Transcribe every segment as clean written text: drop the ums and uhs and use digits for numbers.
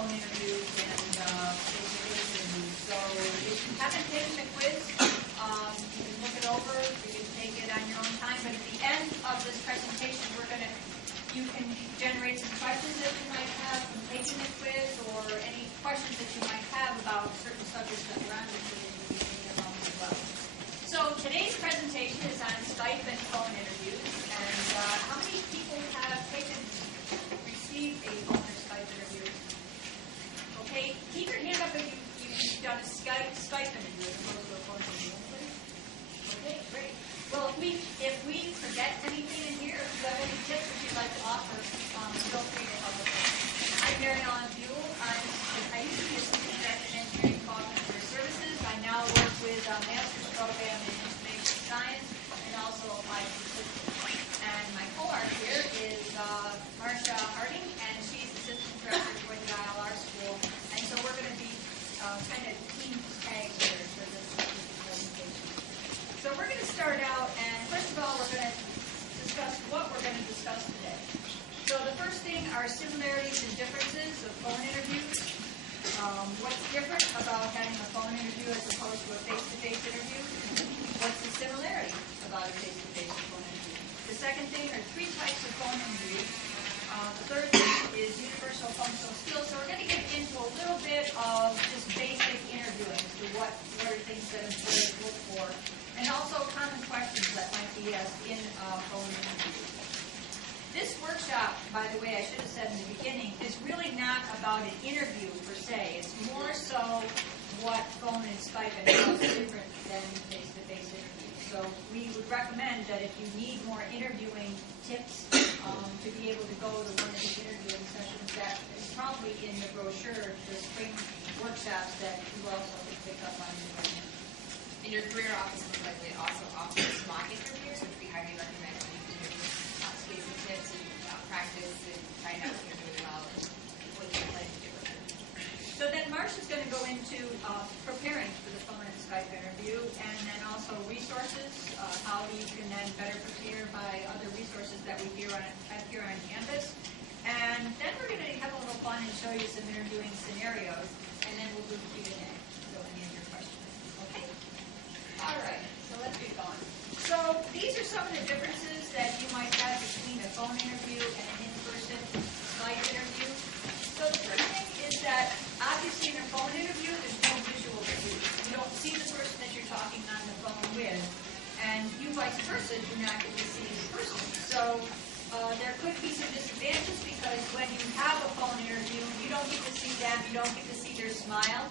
phone interviews and face-to-face interviews. So if you haven't taken the quiz, you can look it over. You can take it on your own time. But at the end of this presentation, you can generate some questions that you might have from taking the quiz, or any questions that you might have about certain subjects that we're on, which we will be thinking about as well. So today's presentation is on Skype and phone interviews. And how many people have received a phone or Skype interview? Okay, keep your hand up if you've done a Skype interview as opposed to a phone interview, please. Okay, great. Well, if we forget anything in here, if you have any tips that you'd like to offer, feel free to help us. I'm Mary Ellen Buell. I used to be assistant director in engineering customer services. I now work with a master's program in information science and also applied statistics. And my co-art here is Marcia Harding, and she's assistant director for the ILR school. And so we're going to be kind of team tag here for this presentation. So we're going to start out, and first of all, we're going to discuss what we're going to discuss today. So the first thing are similarities and differences of phone interviews. What's different about having a phone interview as opposed to a face-to-face interview? What's the similarity about a face-to-face phone interview? The second thing are 3 types of phone interviews. The third thing is universal functional skills. So we're going to get into a little bit of just basic interviewing, so what are things that employers look for, and also common questions that might be asked in a phone interview. This workshop, by the way, I should have said in the beginning, is really not about an interview per se. It's more so what phone and Skype and how it's different than face-to-face interviews. So we would recommend that if you need more interviewing tips to be able to go to one of these interviewing sessions, that is probably in the brochure, the spring workshops that you also can pick up on your way. In your career office, most likely also offers mock interviews, which we highly recommend when you can do basic tips and practice and find out what you're doing well and what you'd like to do with it. So then Marcia's going to go into preparing for the phone and Skype interview, and then also resources, how you can then better prepare by other resources that we have here on campus. And then we're going to have a little fun and show you some interviewing scenarios, and then we'll do Q&A. So any of your questions. Okay? All right, so let's get going. So these are some of the differences that you might have between a phone interview and an in-person Skype interview. So the first thing is that obviously in a phone interview, there's no visual cues. You don't see the person that you're talking on the phone with, and you vice versa do not get to see the person. So there could be some disadvantages because when you have a phone interview, you don't get to see them, you don't get to see their smile.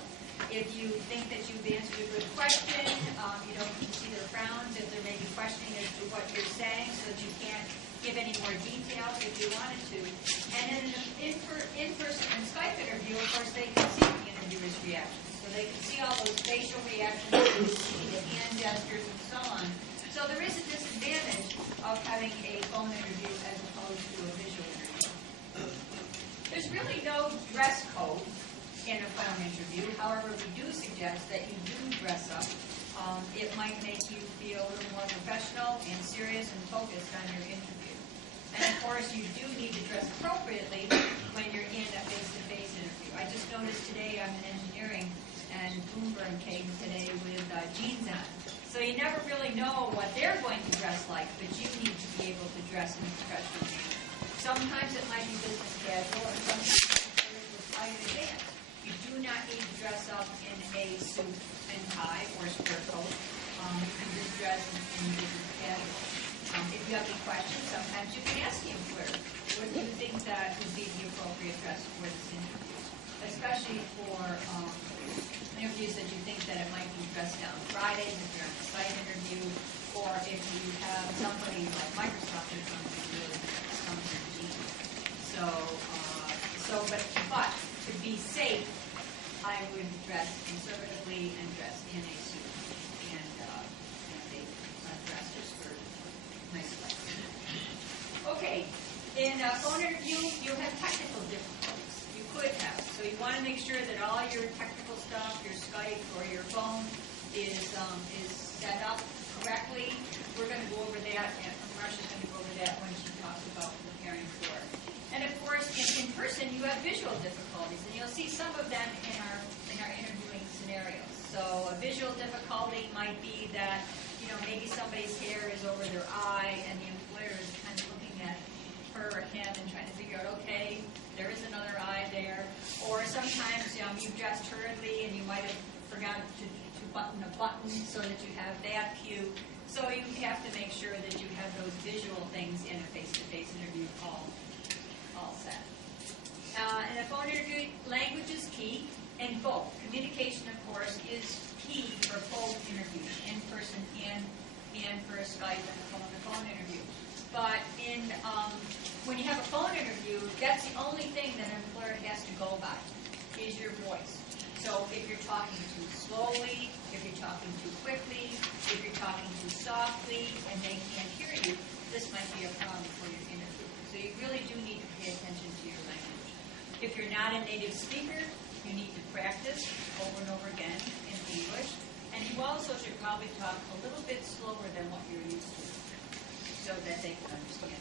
If you think that you've answered a good question, you don't get to see their frowns if they're maybe questioning as to what you're saying, so that you can't give any more details if you wanted to. And in an in-person and Skype interview, of course, they can see the interviewer's reactions. So they can see all those facial reactions, they can see the hand gestures, and so on. So there is a disadvantage of having a phone interview as opposed to a visual interview. There's really no dress code in a phone interview. However, we do suggest that you do dress up. It might make you feel a little more professional and serious and focused on your interview. And of course, you do need to dress appropriately when you're in a face-to-face interview. I just noticed today I'm in engineering, and Bloomberg came today with jeans on. So you never really know what they're going to dress like, but you need to be able to dress in a professional manner. Sometimes it might be business casual, or sometimes employers will tell you in advance. You do not need to dress up in a suit and tie or sport coat. You can just dress in business casual. If you have any questions, sometimes you can ask the employer, what do you think that would be the appropriate dress for this interview? Especially for interviews that you think that it might be dressed down Fridays if you're on a site interview, or if you have somebody like Microsoft or something really comes in jeans. But to be safe, I would dress conservatively and dress in a suit and a dress or skirt, nice place. Okay, in a phone interview, you have technical difficulties. You could have. So you want to make sure that all your technical stuff, your Skype or your phone, is set up correctly. We're going to go over that, and Marcia's going to go over that when she talks about preparing for it. And of course, in person, you have visual difficulties, and you'll see sometimes you dressed hurriedly and you might have forgotten to button a button so that you have that cue. So you have to make sure that you have those visual things in a face-to-face interview all set. In a phone interview, language is key, and both. Communication, of course, is key for both interviews, in person and for a Skype and a phone interview. But when you have a phone interview, that's the only thing that an employer has to go by, is your voice. So if you're talking too slowly, if you're talking too quickly, if you're talking too softly, and they can't hear you, this might be a problem for your interview. So you really do need to pay attention to your language. If you're not a native speaker, you need to practice over and over again in English. And you also should probably talk a little bit slower than what you're used to, so that they can understand.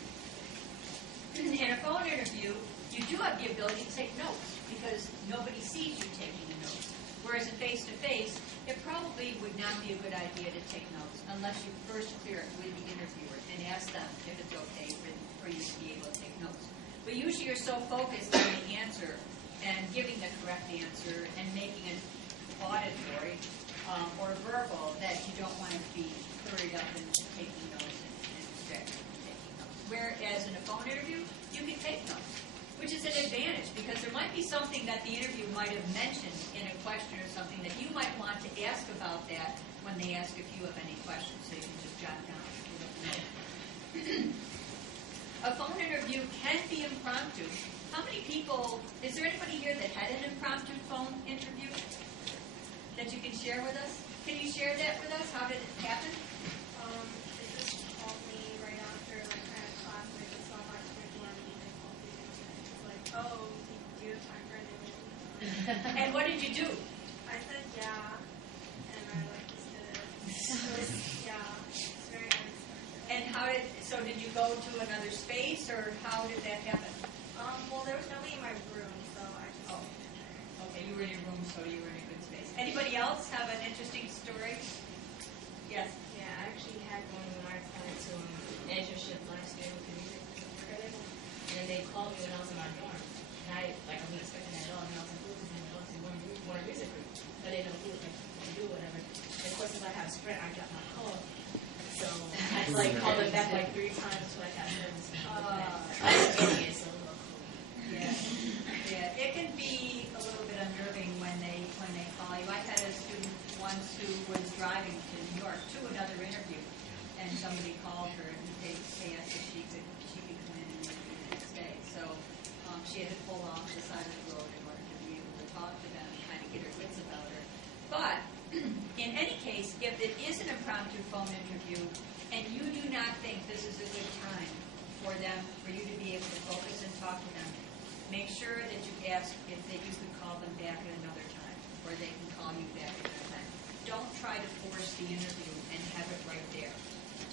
In a phone interview, you do have the ability to take notes, because nobody sees you taking the notes. Whereas in face-to-face, it probably would not be a good idea to take notes unless you first clear it with the interviewer and ask them if it's okay for you to be able to take notes. But usually you're so focused on the answer and giving the correct answer and making it auditory or verbal that you don't want to be hurried up and taking notes and distracted from taking notes. Whereas in a phone interview, you can take notes, which is an advantage, because there might be something that the interview might have mentioned in a question or something that you might want to ask about that when they ask if you have any questions, so you can just jot down a little note. A phone interview can be impromptu. How many people, is there anybody here that had an impromptu phone interview that you can share with us? Can you share that with us? How did it happen? They just called me right after, like, I had class, and I just saw my curriculum, and they called me, and it was like, oh, do you have time for an interview? And what did you do? I said, yeah, and I, like, just did it. It was, yeah, it's very unexpected. And so did you go to another space, or how did that happen? Well, there was nobody in my room, so I just Oh. went in there. Okay, you were in your room, so you were in a good space. Anybody else have an interesting story? Yes. Yeah, I actually had one when I applied to an internship last year with the music credit, and they called me when I was in my dorm. And I wasn't expecting that at all. And I was like, who's in the office? We're a music group. But they know who, like, to do whatever. And of course, since I have Sprint, I got my call. So I had to, like, call them back, like, 3 times until I got service. I was an idiot, so it was cool. Yeah, it can be a little bit unnerving when they call you. I had a student once who was driving to New York to another interview, and somebody called her and they asked if she could come in and interview the next day. So she had to pull off the side of the road in order to be able to talk to them and kind of get her wits about her. But in any case, if it is an impromptu phone interview and you do not think this is a good time for you to be able to focus and talk to them, make sure that you ask if you could call them back at another time, or they can call you back at another time. Don't try to force the interview and have it right there.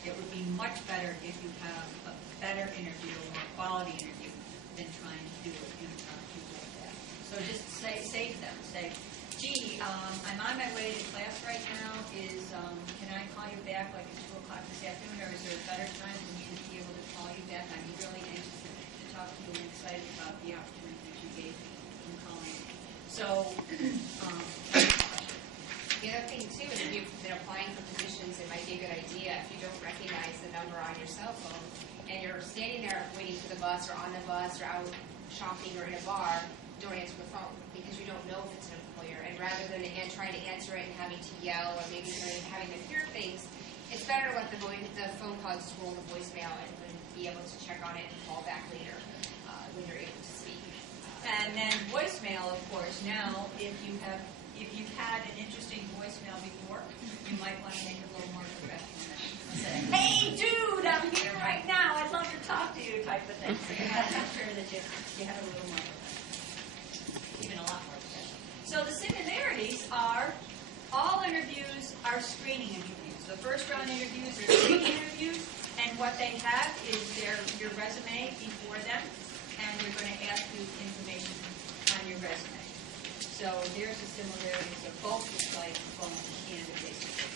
It would be much better if you have a better interview, a more quality interview, than trying to do it impromptu like that. So just say to them, gee, I'm on my way to class right now. Can I call you back like at 2 o'clock this afternoon, or is there a better time for me to be able to call you back? I'm really anxious to talk to you and excited about the opportunity that you gave me in calling. So, The other thing, too, is if you've been applying for positions, it might be a good idea if you don't recognize the number on your cell phone and you're standing there waiting for the bus or on the bus or out shopping or in a bar, don't answer the phone because you don't know if it's an employer. And rather than trying to answer it and having to yell or maybe having to fear face, it's better to let the phone call just roll the voicemail and be able to check on it and call back later when you're able to speak. and then voicemail, of course. Now, if you've had an interesting voicemail before, you might want to make it a little more professional. Say, hey, dude, I'm here right now. I'd love to talk to you, type of thing. So you have to make sure that you have a little more professional, even a lot more professional. So the similarities are all interviews are screening interviews. The first round interviews are screening interviews, and what they have is your resume before them, and they're going to ask you information on your resume. So there's the similarities of both the Skype, phone, and the face-to-face.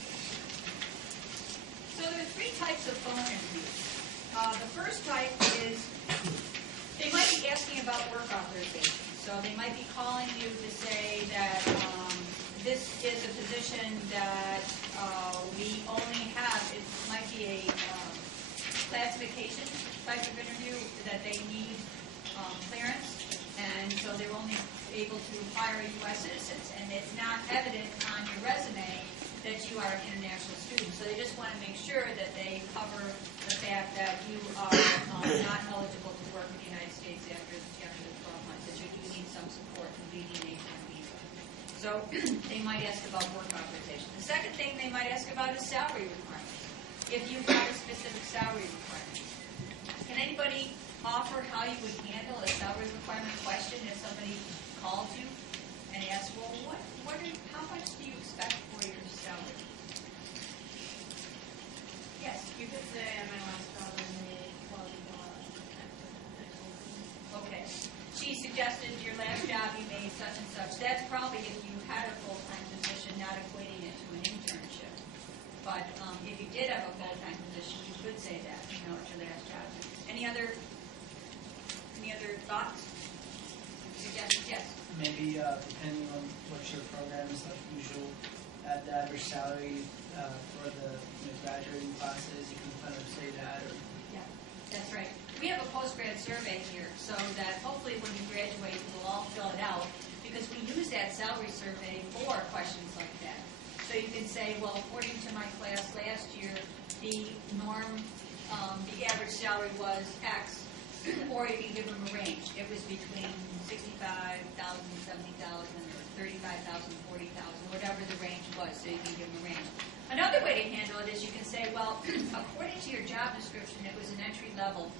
So there are 3 types of phone interviews. The first type is They might be asking about work authorization. So they might be calling you to say that this is a position that we only have, it might be a classification type of interview that they need clearance, and so they're only able to hire U.S. citizens, and it's not evident on your resume that you are an international student. So they just want to make sure that they cover the fact that you are not eligible to work in the United States after the 12 months, that you do need some support from leading a visa. So they might ask about work authorization. The second thing they might ask about is salary requirements. If you have a specific salary requirement. Can anybody offer how you would handle a salary requirement question if somebody called you and asked, well, how much do you expect for your salary? Yes. You could say at my last job I made Okay. She suggested your last job you made such and such. That's probably if you had a full-time position, not equating it to an internship. But if you did have a full-time position, you could say that, at your last job. Any other thoughts? Suggestions? Yes. Maybe depending on what your program is, like usual, at the average salary for the graduating classes, you can kind of say that. Or Yeah, that's right. We have a post-grad survey here, so that hopefully when you graduate, we'll all fill it out, because we use that salary survey for questions like that. So you can say, well, according to my class last year, the average salary was X, or you can give them a range. It was between $65,000, $70,000, or $35,000, $40,000, whatever the range was, so you can give them a range. Another way to handle it is you can say, well, according to your job description, it was an entry-level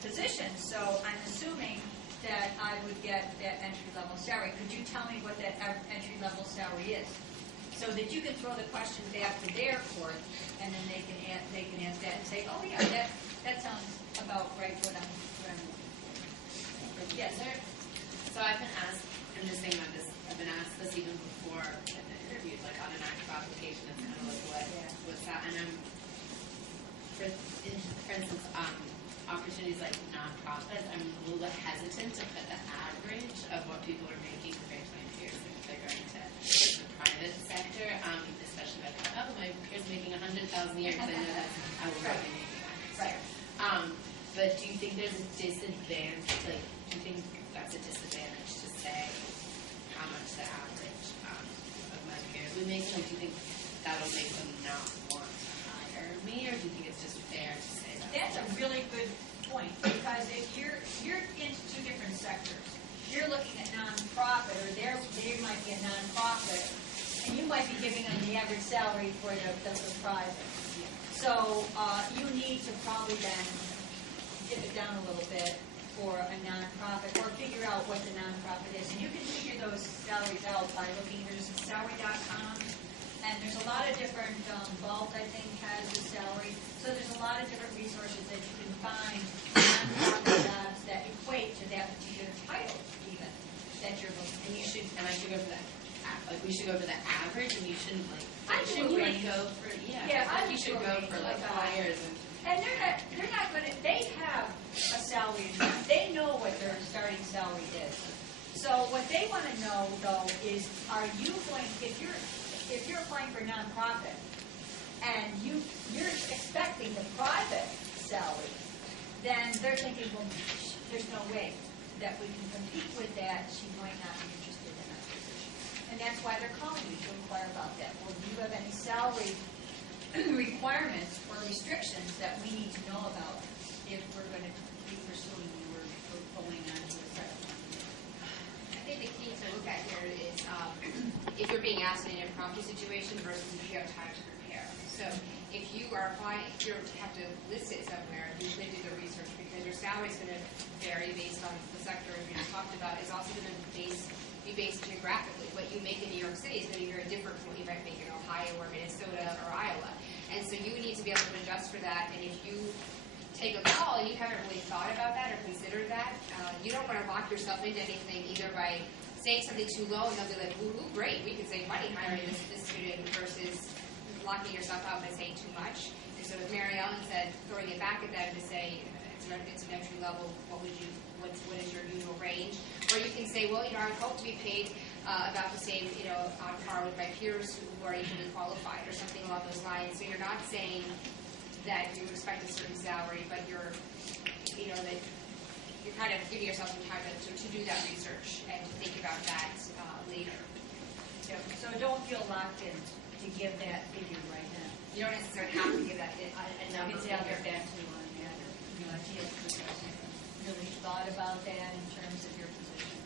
position, so I'm assuming that I would get that entry-level salary. Could you tell me what that entry-level salary is? So that you can throw the question back to their court, and then they can ask that and say, oh yeah, that sounds about right what I'm looking for. Yes, sir. So I've been asked, I'm just saying about this, I've been asked this even before in the interview, like on an active application, that's kind of like what's that, and for instance, opportunities like nonprofits, I'm a little bit hesitant to put the average of what people are making compared to my peers if they're going to the private sector, especially by my peers making $100,000 a year, because I know that's, I will not be making that. Right. But do you think there's a disadvantage, do you think that's a disadvantage to say how much the average of my peers would make? Do you think that'll make them not want to hire me, or do you think it's just fair to say that? That's a really good point, because if you're into two different sectors, you're looking at nonprofit, or they might be a nonprofit, and you might be giving them the average salary for the private. So you need to probably then dip it down a little bit for a nonprofit, or figure out what the nonprofit is. And you can figure those salaries out by looking, there's salary.com, and there's a lot of different, Vault, I think, has the salary. So there's a lot of different resources that you can find nonprofit jobs that equate to that particular title, even, that you're looking for. And I should go for that. Like, we should go for the average, and you shouldn't, Shouldn't you range. go for, I you should go for, hires And they're not going to, they have a salary, they know what their starting salary is. So what they want to know, though, is are you going, if you're applying for a nonprofit, and you're expecting the private salary, then they're thinking, well, there's no way that we can compete with that. She might not be interested in that position. And that's why they're calling you to inquire about that. Well, do you have any salary requirements or restrictions that we need to know about if we're going to be pursuing you or going on to a second one? I think the key to look at here is if you're being asked in an impromptu situation versus if you have time to prepare. So if you are applying, if you have to list it somewhere, you should do the research, because your salary is going to vary based on the sector we just talked about. It's also going to be based geographically. What you make in New York City is going to be very different from what you might make in Ohio or Minnesota or Iowa. And so you need to be able to adjust for that. And if you take a call and you haven't really thought about that or considered that, you don't want to lock yourself into anything either by saying something too low and they'll be like, ooh, great, we could save money hiring this student, versus locking yourself out by saying too much. And so as Mary Ellen said, throwing it back at them to say, it's an entry level, what is your usual range? Or you can say, well, I would hope to be paid about the same, on par with my peers who are equally qualified, or something along those lines. So you're not saying that you expect a certain salary, but you're, that you're kind of giving yourself some time to do that research and to think about that later. Yeah, so don't feel locked in to give that figure right now. You don't necessarily have to give that And I can say I'll get back to you on that. Gee, really thought about that in terms of your position.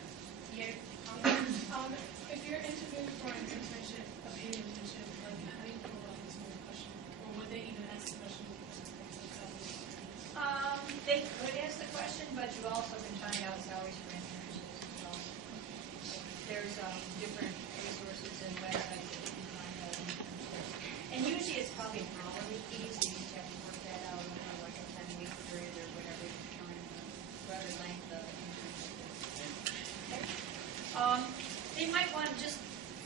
Yeah. If you're interviewing for an internship, a paid internship, like how do you feel about this whole question? Or would they even ask the question? They could ask the question, but you also can find out salaries for internships as well. There's different resources and websites that you can find out internships. And usually it's probably an hourly fee, so you just have to work that out over like a 10-week period or whatever time, whatever length of internship is. Okay. They might want to just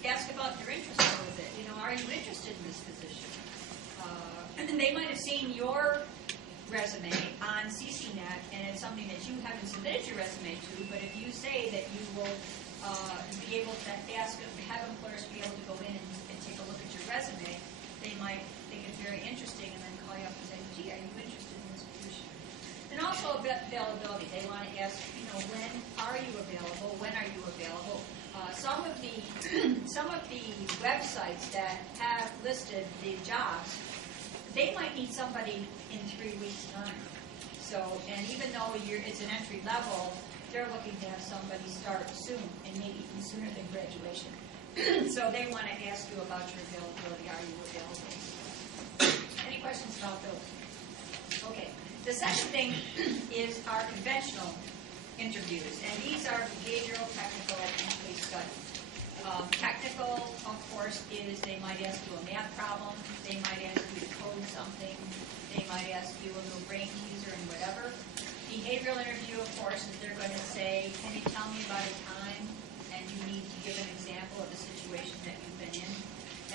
ask about your interest a little bit. Are you interested in this position? And they might have seen your resume on CCNet, and it's something that you haven't submitted your resume to, but if you say that you will be able to have employers be able to go in and take a look at your resume, they might think it's very interesting and then call you up and say, gee, are you interested in this position? And also availability. They want to ask, when are you available? When are you available? Some of the websites that have listed the jobs, they might need somebody in 3 weeks' time. So, and even though it's an entry level, they're looking to have somebody start soon, and maybe even sooner than graduation. So they want to ask you about your availability. Are you available? Any questions about those? Okay. The second thing is our conventional interviews, and these are behavioral, technical, and case study. Technical, of course, is they might ask you a math problem, they might ask you to code something, they might ask you a little brain teaser and whatever. Behavioral interview, of course, is they're going to say, can you tell me about a time, and you need to give an example of the situation that you've been in.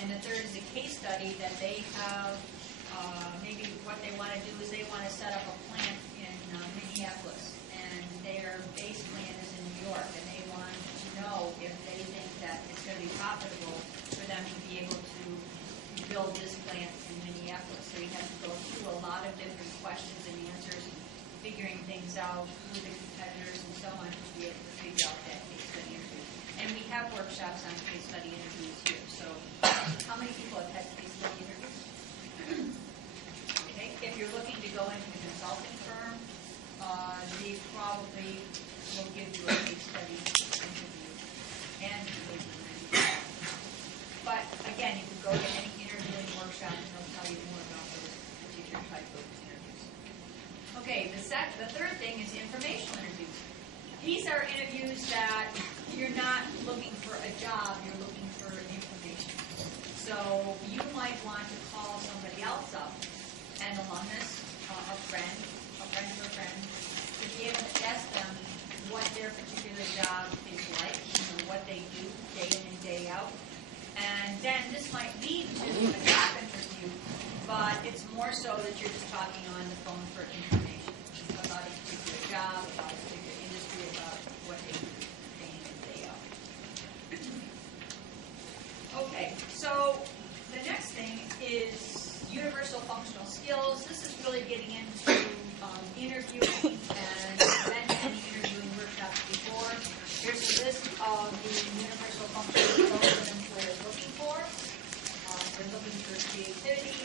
And the third is a case study that they have, maybe what they want to do is they want to set up a plant in Minneapolis, and their base plant is in New York, and they want to know if they think that it's going to be profitable for them to be able to build this plant in Minneapolis. So you have to go through a lot of different questions and answers, and figuring things out, who the competitors and so on, to be able to figure out that case study interview. And we have workshops on case study interviews here. So how many people have had case study interviews? Okay. If you're looking to go into a consulting firm, they probably will give you a case study interview. And but again, you can go to any interviewing workshop and they'll tell you more about those particular type of interviews. Okay, the third thing is informational interviews. These are interviews that you're not looking for a job, you're looking for information. So you might want to call somebody else up, an alumnus, a friend of a friend, to be able to ask them what their particular job is like, what they do day in and day out. And then this might lead to a job interview, but it's more so that you're just talking on the phone for information about a particular job, about a particular industry, about what they do day in and day out. Okay, so the next thing is universal functional skills. This is really getting into interviewing, and I've been to any interviewing workshops before. Here's a list of the universal functional skills that an employer is looking for. They're looking for creativity,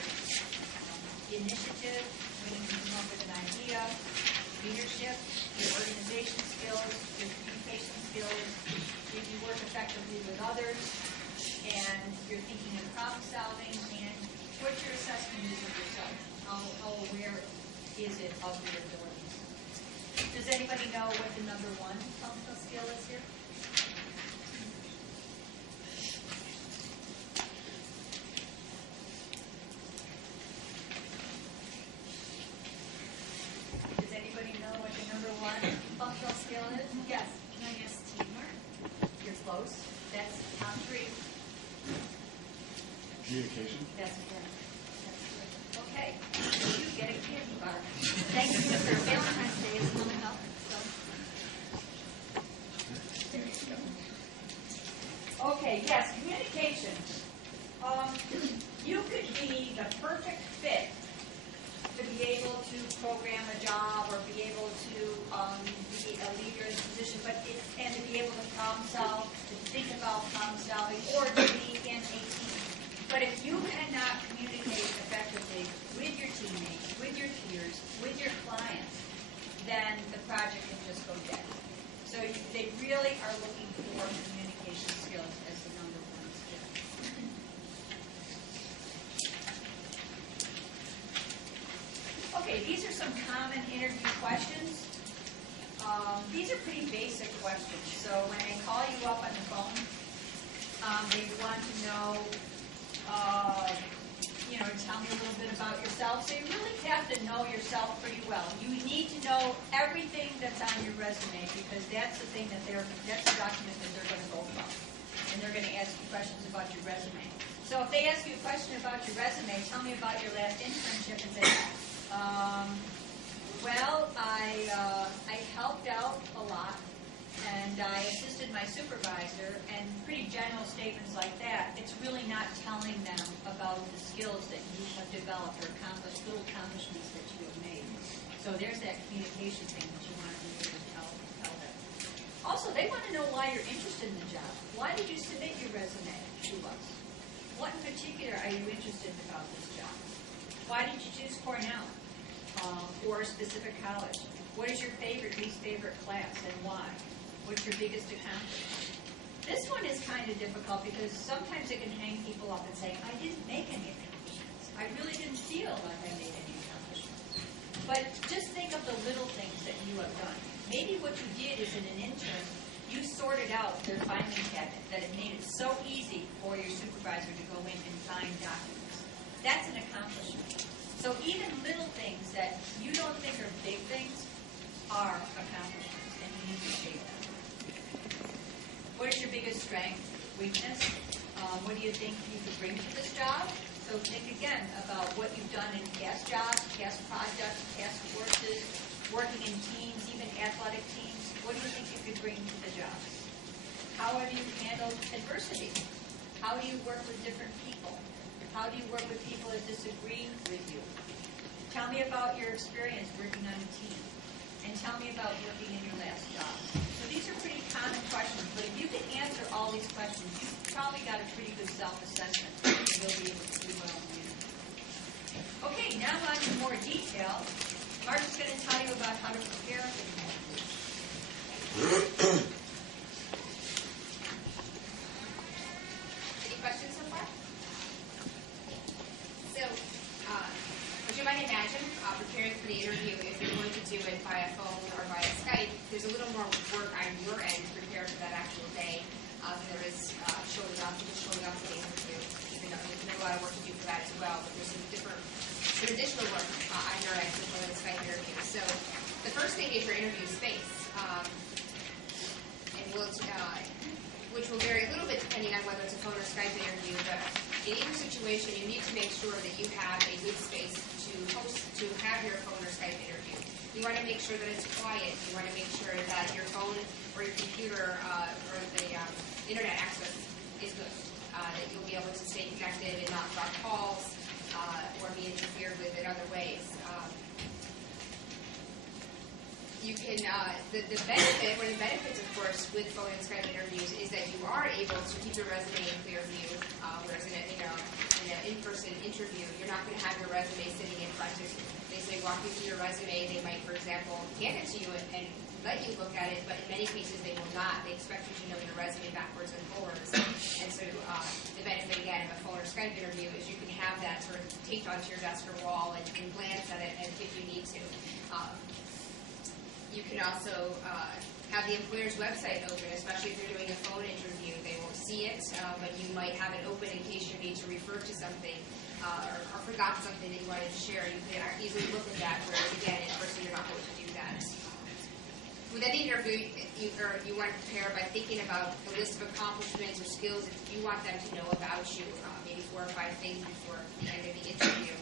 initiative, when you can come up with an idea, leadership, your organization skills, your communication skills, if you work effectively with others, and you're thinking of problem solving, and what your assessment is of yourself. How aware is it of your abilities? Does anybody know what the number one functional skill is here? Does anybody know what the number one functional skill is? Yes. Can I guess teamwork? You're close. That's top three. Communication. That's good. That's good. Okay. job or be able to be a leader in a position, and to be able to problem solve, to think about problem solving, or to be in a team. But if you cannot communicate effectively with your teammates, with your peers, with your clients, then the project can just go dead. So they really are looking for communication skills as the number one skill. Okay, these are some common interview questions. These are pretty basic questions. So when they call you up on the phone, they want to know, tell me a little bit about yourself. So you really have to know yourself pretty well. You need to know everything that's on your resume because that's the thing that's the document that they're going to go from. And they're going to ask you questions about your resume. So if they ask you a question about your resume, tell me about your last internship and say, I helped out a lot, and I assisted my supervisor, and pretty general statements like that. It's really not telling them about the skills that you have developed or little accomplishments that you have made. So there's that communication thing that you want to be able to tell them. Also, they want to know why you're interested in the job. Why did you submit your resume to us? What in particular are you interested about this job? Why did you choose Cornell or a specific college? What is your favorite, least favorite class and why? What's your biggest accomplishment? This one is kind of difficult because sometimes it can hang people up and say, I didn't make any accomplishments. I really didn't feel like I made any accomplishments. But just think of the little things that you have done. Maybe what you did is in an intern, you sorted out their filing cabinet, that it made it so easy for your supervisor to go in and find documents. That's an accomplishment. So even little things that you don't think are big things are accomplishments, and you need to shape them. What is your biggest strength, weakness? What do you think you could bring to this job? So think again about what you've done in past jobs, past projects, past courses, working in teams, even athletic teams. What do you think you could bring to the job? How have you handled adversity? How do you work with different people? How do you work with people that disagree with you? Tell me about your experience working on a team. And tell me about working in your last job. So these are pretty common questions, but if you can answer all these questions, you've probably got a pretty good self-assessment, and you'll be able to do well in the interview. Okay, now on to more detail. Mark is going to tell you about how to prepare for the interview. Any questions so far? So, as you might imagine, preparing for the interview, if you're going to do it via phone or via Skype, there's a little more work on your end to prepare for that actual day. There is showing up to the interview. Even though there's a lot of work to do for that as well, but there's some additional work on your end for the Skype interview. So, the first thing is your interview space, which will vary a little bit depending on whether it's a phone or Skype interview, but in either situation, you need to make sure that you have a good space to have your phone or Skype interview. You want to make sure that it's quiet. You want to make sure that your phone or your computer or the internet access is good, that you'll be able to stay connected and not drop calls or be interfered with in other ways. You can, the benefit, one of the benefits, of course, with phone and Skype interviews is that you are able to keep your resume in clear view, whereas in an in-person interview, you're not going to have your resume sitting in front of you. They say walk you through your resume. They might, for example, hand it to you and let you look at it, but in many cases they will not. They expect you to know your resume backwards and forwards. And so the benefit, again, of a phone or Skype interview is you can have that sort of taped onto your desk or wall and glance at it if you need to. You can also have the employer's website open, especially if you're doing a phone interview. They won't see it, but you might have it open in case you need to refer to something or forgot something that you wanted to share. You can easily look at that, whereas, again, in person you're not going to do that. With any interview, you want to prepare by thinking about the list of accomplishments or skills that you want them to know about you, maybe 4 or 5 things before the end of the interview.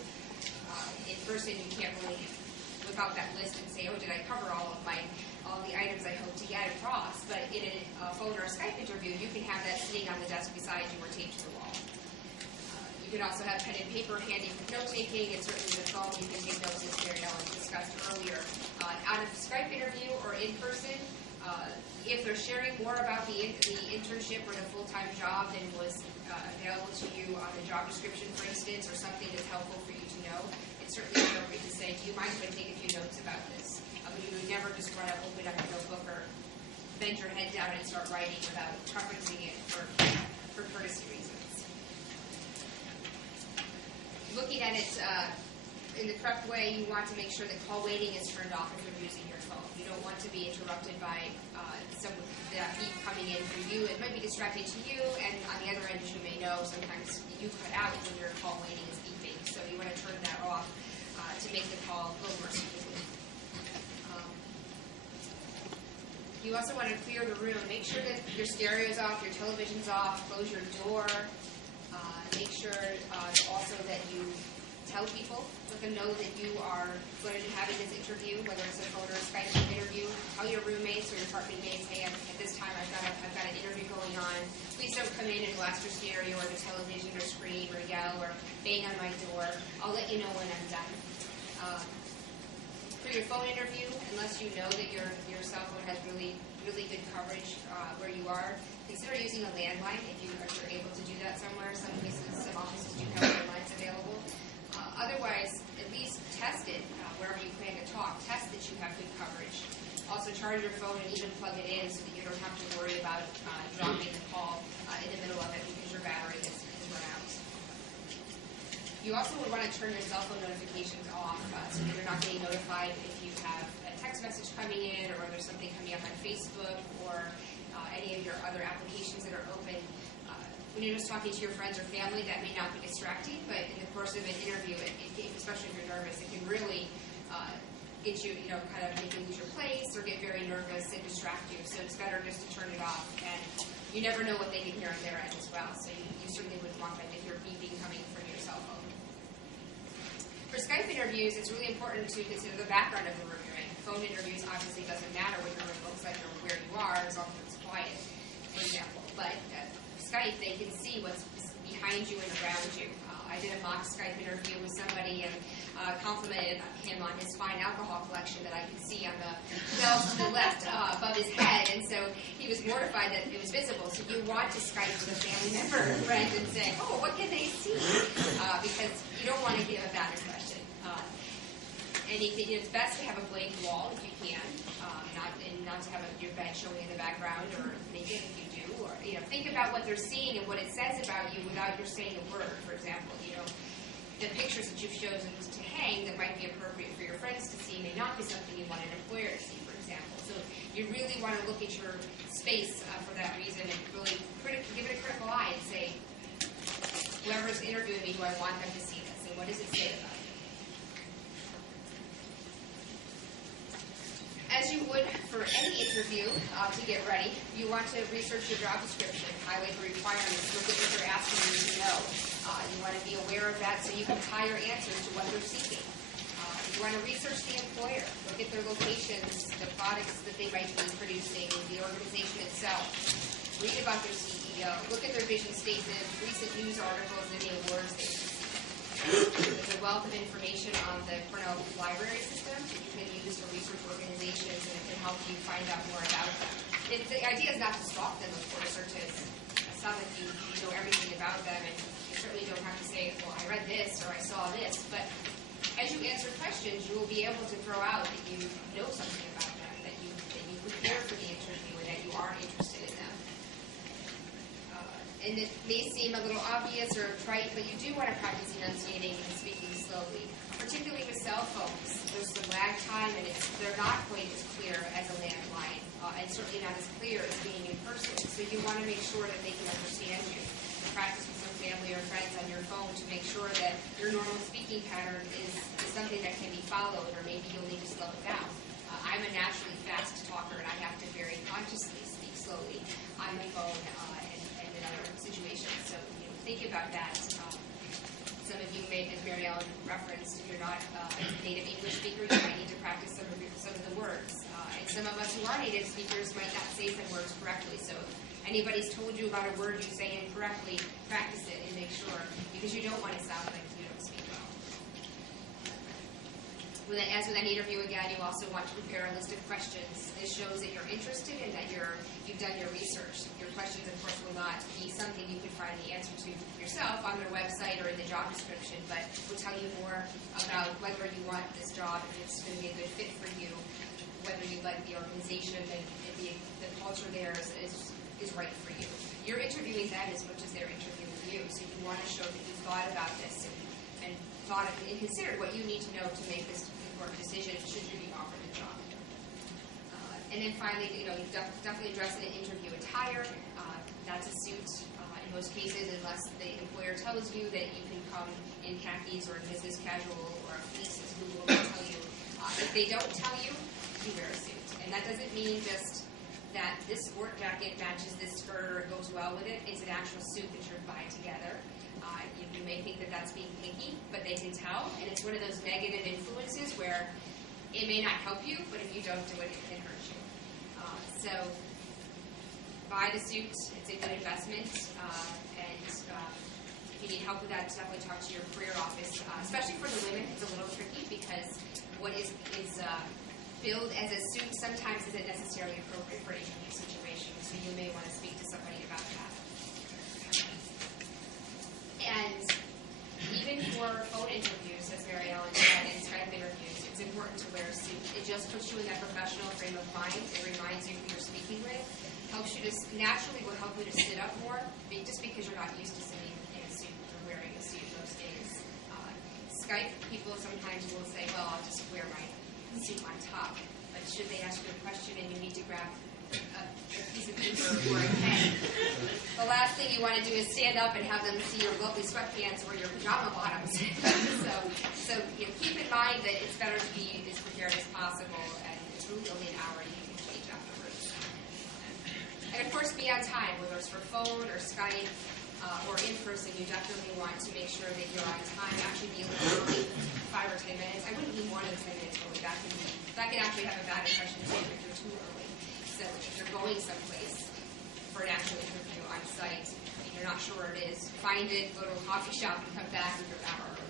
In person, you can't really whip out that list and say, oh, did I cover all the items I hope to get across? But in a phone or a Skype interview, you can have that sitting on the desk beside you or taped to the wall. You You can also have pen and paper handy for note taking, and certainly the phone you can take notes, as Mary Ellen discussed earlier. On a Skype interview or in person, if they're sharing more about the internship or the full-time job than was available to you on the job description, for instance, or something that's helpful for you to know, it's certainly appropriate to say, do you mind if I take a few notes about this? But you would never just want to open up a notebook or bend your head down and start writing without referencing it for courtesy reasons. Looking at it in the correct way, you want to make sure that call waiting is turned off if you're using your phone. You don't want to be interrupted by some that beep coming in for you. It might be distracting to you, and on the other end, as you may know, sometimes you cut out when your call waiting is beeping. So you want to turn that off to make the call a little more smooth. You also want to clear the room. Make sure that your stereo's off, your television's off, close your door. Make sure also that you tell people, let them know that you are going to be having this interview, whether it's a phone or a Skype interview. Tell your roommates or your apartment mates, hey, at this time I've got an interview going on. Please don't come in and blast your stereo or the television or scream or yell or bang on my door. I'll let you know when I'm done. For your phone interview, unless you know that your cell phone has really good coverage where you are, consider using a landline if you're able to do that somewhere. Some places, some offices do have landlines available. Otherwise, at least test it wherever you plan to talk. Test that you have good coverage. Also, charge your phone and even plug it in so that you don't have to worry about dropping the call in the middle of it because your battery is run out. You also would want to turn your cell phone notifications off so that you're not getting notified if you have a text message coming in or there's something coming up on Facebook or any of your other applications that are open. When you're just talking to your friends or family, that may not be distracting, but in the course of an interview, especially if you're nervous, it can really get you, kind of make you lose your place or get very nervous and distract you. So it's better just to turn it off. And you never know what they can hear on their end as well. So you certainly would want them to hear beeping coming from your cell phone. For Skype interviews, it's really important to consider the background of the room you're in. Phone interviews obviously doesn't matter what your room looks like or where you are, as long as it's quiet, for example. But Skype, they can see what's behind you and around you. I did a mock Skype interview with somebody and complimented him on his fine alcohol collection that I could see on the shelf to the left above his head, and so he was mortified that it was visible. So you want to Skype with a family member or friend and say, oh, what can they see? Because you don't want to give a bad impression. It's best to have a blank wall if you can, not to have your bed showing in the background or naked if you do. Or think about what they're seeing and what it says about you without you saying a word. For example, the pictures that you've chosen to hang that might be appropriate for your friends to see may not be something you want an employer to see, for example. So you really want to look at your space for that reason and really give it a critical eye and say, whoever's interviewing me, do I want them to see this? And what does it say about it? As you would for any interview to get ready, you want to research your job description, highlight the requirements, look at what they're asking you to know. You want to be aware of that so you can tie your answers to what they're seeking. You want to research the employer, look at their locations, the products that they might be producing, the organization itself. Read about their CEO, look at their vision statement, recent news articles, and the awards they receive. There's a wealth of information on the Cornell Library system that you can use to research organizations, and it can help you find out more about them. The idea is not to stalk them, of course, or to sound like you know everything about them, and you certainly don't have to say, well, I read this or I saw this, but as you answer questions, you will be able to throw out that you know something about them, that you prepared for the interview, and that you are interested in them. And it may seem a little obvious or trite, but you do want to practice enunciating and speaking slowly, particularly with cell phones. There's some lag time, and they're not quite as clear as a landline, and certainly not as clear as being in person. So you want to make sure that they can understand you. Practice with some family or friends on your phone to make sure that your normal speaking pattern is something that can be followed, or maybe you'll need to slow it down. I'm a naturally fast talker, and I have to very consciously speak slowly on the phone and in other situations. So think about that. Some of you may, as Mary Ellen referenced, if you're not a native English speaker, you might need to practice some of the words. And some of us who are native speakers might not say some words correctly. So anybody's told you about a word you say incorrectly, practice it and make sure, because you don't want to sound like you don't speak well. As with any interview, again, you also want to prepare a list of questions. This shows that you're interested and that you've done your research. Your questions, of course, will not be something you can find the answer to yourself on their website or in the job description, but will tell you more about whether you want this job, if it's going to be a good fit for you, whether you like the organization and if the culture there is right for you. You're interviewing them as much as they're interviewing you, so you want to show that you've thought about this and thought of, and considered what you need to know to make this important decision should you be offered the job. And then finally, you definitely dress in an interview attire. That's a suit in most cases, unless the employer tells you that you can come in khakis or business casual or a fleece, as Google will tell you. If they don't tell you, you wear a suit. And that doesn't mean just that this sport jacket matches this skirt or goes well with it. It's an actual suit that you're buying together. You may think that that's being picky, but they can tell. And it's one of those negative influences where it may not help you, but if you don't do it, it can hurt you. So buy the suit. It's a good investment. And if you need help with that, definitely talk to your career office. Especially for the women, it's a little tricky because what is billed as a suit sometimes isn't necessarily appropriate for interview situations. So you may want to speak to somebody about that. And even for phone interviews, as Mary Ellen said, and Skype interviews, it's important to wear a suit. It just puts you in that professional frame of mind. It reminds you who you're speaking with. Helps you to, naturally will help you to sit up more, just because you're not used to sitting in a suit or wearing a suit most days. Skype people sometimes will say, well, I'll just wear my suit on top. But should they ask you a question and you need to grab a piece of paper or a pen, the last thing you want to do is stand up and have them see your lovely sweatpants or your pajama bottoms. so keep in mind that it's better to be as prepared as possible, and it's really only an hour and you can change afterwards. And of course, be on time, whether it's for phone or Skype or in person. You definitely want to make sure that you're on time. Actually, be a little early, 5 or 10 minutes. I wouldn't be more than 10 minutes early. That can actually have a bad impression too if you're too early. So if you're going someplace for an actual interview on site and you're not sure where it is, find it, go to a coffee shop, and come back if you're an hour early.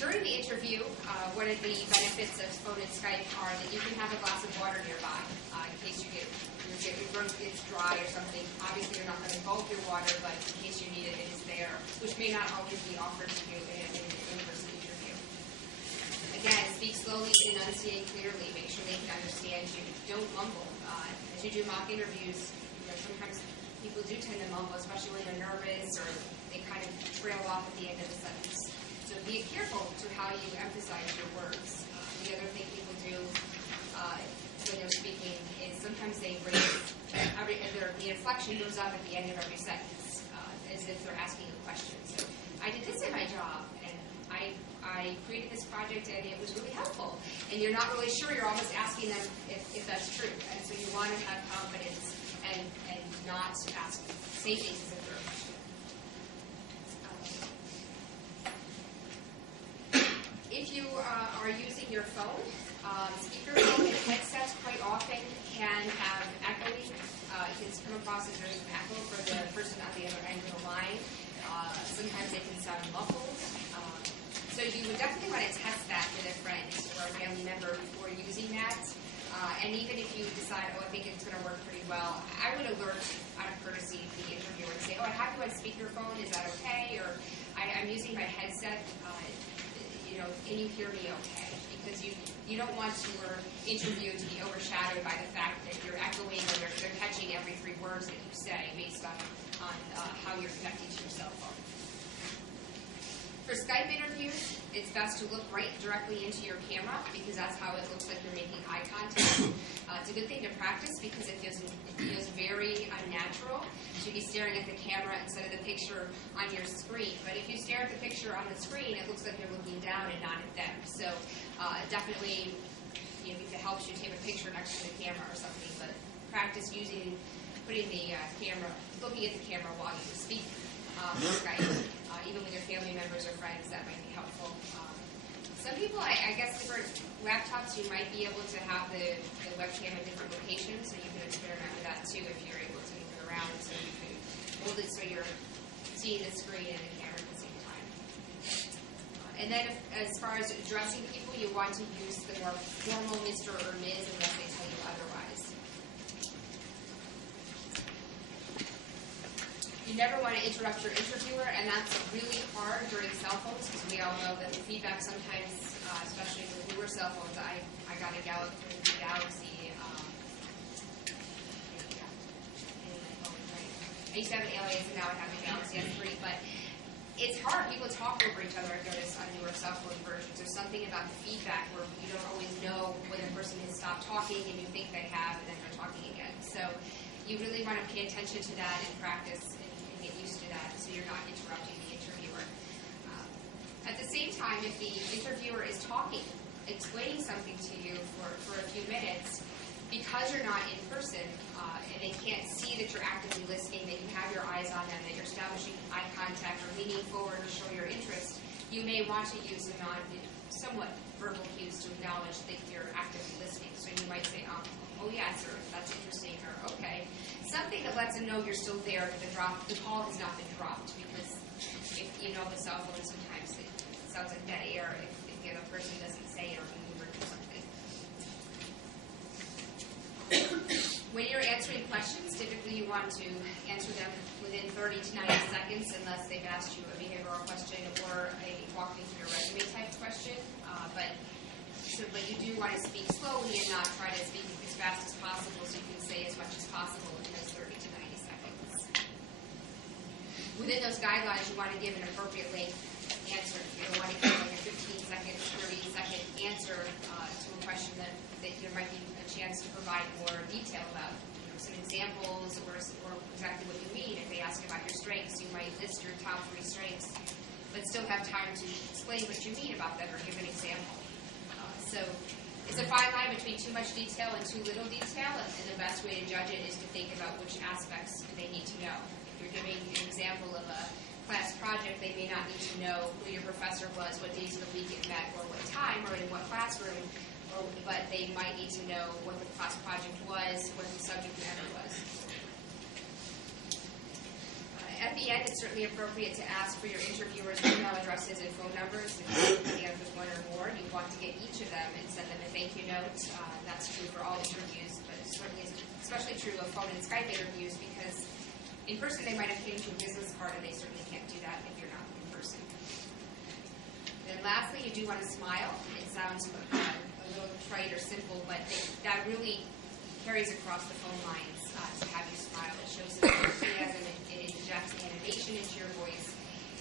During the interview, one of the benefits of phone and Skype are that you can have a glass of water nearby in case your throat gets dry or something. Obviously, you're not going to gulp your water, but in case you need it, it is there, which may not always be offered to you in an in-person interview. Again, speak slowly, enunciate clearly, make sure they can understand you. Don't mumble. As you do mock interviews, sometimes people do tend to mumble, especially when they're nervous or they kind of trail off at the end of the sentence. So be careful to how you emphasize your words. The other thing people do when they're speaking is sometimes they raise, the inflection goes up at the end of every sentence, as if they're asking a question. So I did this in my job, and I created this project, and it was really helpful. And you're not really sure, you're almost asking them if that's true. And so you want to have confidence and not say things as if they're a question. If you are using your phone, speakerphone and headsets quite often can have echoing. It can come across as there's an echo for the person on the other end of the line. Sometimes they can sound muffled. So you would definitely want to test that with a friend or a family member before using that. And even if you decide, I think it's going to work pretty well, I would alert out of courtesy the interviewer and say, I have you on speakerphone, is that okay? Or I'm using my headset, can you hear me okay? Because you don't want your interview to be overshadowed by the fact that you're echoing or they're catching every 3 words that you say based on how you're connecting to your cell phone. For Skype interviews, it's best to look right directly into your camera because that's how it looks like you're making eye contact. It's a good thing to practice because it feels very unnatural to be staring at the camera instead of the picture on your screen. But if you stare at the picture on the screen, it looks like you're looking down and not at them. So definitely, if it helps you take a picture next to the camera or something, but practice looking at the camera while you speak on Skype. Even with your family members or friends, that might be helpful. Some people, I guess, for laptops, you might be able to have the webcam in different locations, so you can experiment with that too if you're able to move it around, so you can hold it so you're seeing the screen and the camera at the same time. And then as far as addressing people, you want to use the more formal Mr. or Ms. unless they tell you otherwise. You never want to interrupt your interviewer, and that's really hard during cell phones because we all know that the feedback sometimes, especially with newer cell phones, I got a Galaxy. I used to have an Alias, and now I have a Galaxy S3, but it's hard. People talk over each other, I've noticed, on newer cell phone versions. There's something about the feedback where you don't always know when a person has stopped talking and you think they have, and then they're talking again. So you really want to pay attention to that and practice and get used to that so you're not interrupting the interviewer. At the same time, if the interviewer is talking, explaining something to you for a few minutes, because you're not in person and they can't see that you're actively listening, that you have your eyes on them, that you're establishing eye contact or leaning forward to show your interest, you may want to use some somewhat verbal cues to acknowledge that you're actively listening. So you might say, oh yes, or that's interesting, or okay. Something that lets them know you're still there, that the call has not been dropped, because if you know the cell phone, sometimes it sounds like dead air if the other person doesn't say it or move or do something. When you're answering questions, typically you want to answer them within 30 to 90 seconds unless they've asked you a behavioral question or a walk me through your resume type question. But you do want to speak slowly and not try to speak as fast as possible so you can say as much as possible in those 30 to 90 seconds. Within those guidelines, you want to give an appropriate length answer. You don't want to give like a 15-second, 30-second answer to a question that there might be a chance to provide more detail about. Some examples or exactly what you mean. If they ask about your strengths, you might list your top 3 strengths, but still have time to explain what you mean about them or give an example. So it's a fine line between too much detail and too little detail, and the best way to judge it is to think about which aspects they need to know. If you're giving an example of a class project, they may not need to know who your professor was, what days of the week it met, or what time, or in what classroom, but they might need to know what the class project was, what the subject matter was. At the end, it's certainly appropriate to ask for your interviewers' email addresses and phone numbers. If you have one or more, you want to get each of them and send them a thank you note. That's true for all interviews, but certainly especially true of phone and Skype interviews because in person they might have came to a business card and they certainly can't do that if you're not in person. Then lastly, you do want to smile. It sounds a little trite or simple, but that really carries across the phone lines to have you smile. It shows some enthusiasm, it injects animation into your voice,